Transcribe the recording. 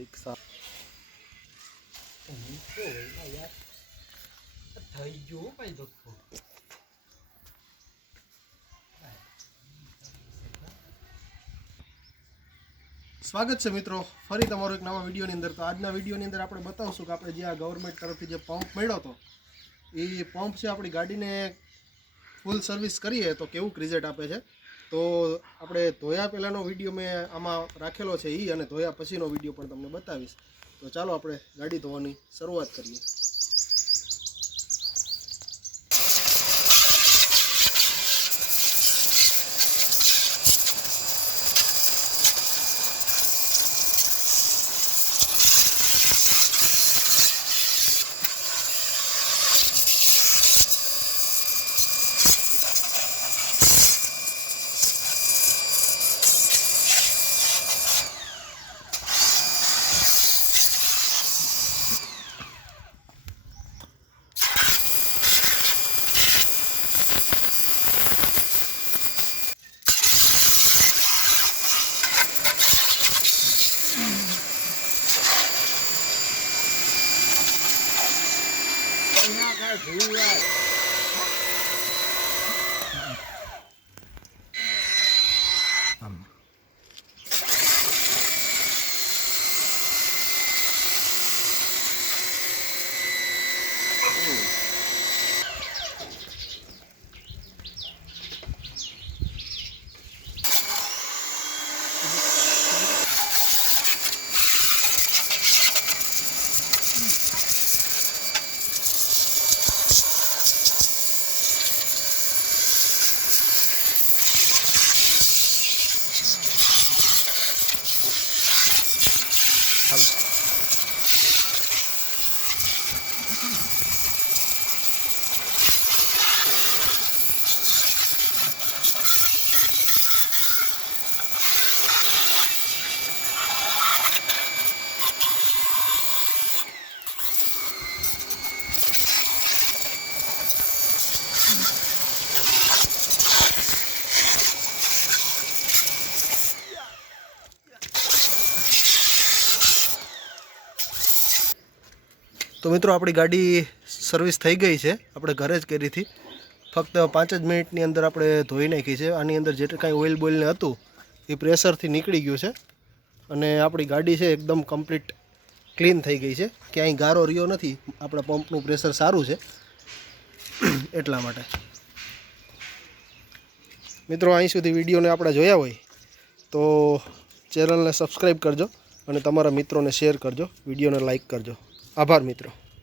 રિક્ષા થઈ ગયું ભાઈ તો સ્વાગત છે મિત્રો ફરી તમારો એક નવા વિડીયોની અંદર। તો આજના વિડીયોની અંદર આપણે બતાવશું કે આપણે જે આ ગવર્મેન્ટ તરફથી જે પંપ મળ્યો હતો એ પંપ છે આપણી ગાડીને ફૂલ સર્વિસ કરીએ તો કેવું રિઝલ્ટ આપે છે। તો આપણે ધોયા પહેલાંનો વિડીયો મેં આમાં રાખેલો છે એ, અને ધોયા પછીનો વિડીયો પણ તમને બતાવીશ। તો ચાલો આપણે ગાડી ધોવાની શરૂઆત કરીએ। તો મિત્રો આપણી ગાડી સર્વિસ થઈ ગઈ છે, આપણે ઘરે જ કરી હતી। ફક્ત 5 જ મિનિટની અંદર આપણે ધોઈ નાખી છે। આની અંદર જે કાંઈ ઓઇલ બોઇલને હતું એ પ્રેશરથી નીકળી ગયું છે, અને આપણી ગાડી છે એકદમ કમ્પ્લીટ ક્લીન થઈ ગઈ છે, ક્યાંય ગારો રહ્યો નથી। આપણા પંપનું પ્રેશર સારું છે એટલા માટે। મિત્રો અહીં સુધી વિડીયોને આપણે જોયા હોય તો ચેનલને સબસ્ક્રાઈબ કરજો, અને તમારા મિત્રોને શેર કરજો, વિડીયોને લાઈક કરજો। આભાર મિત્રો।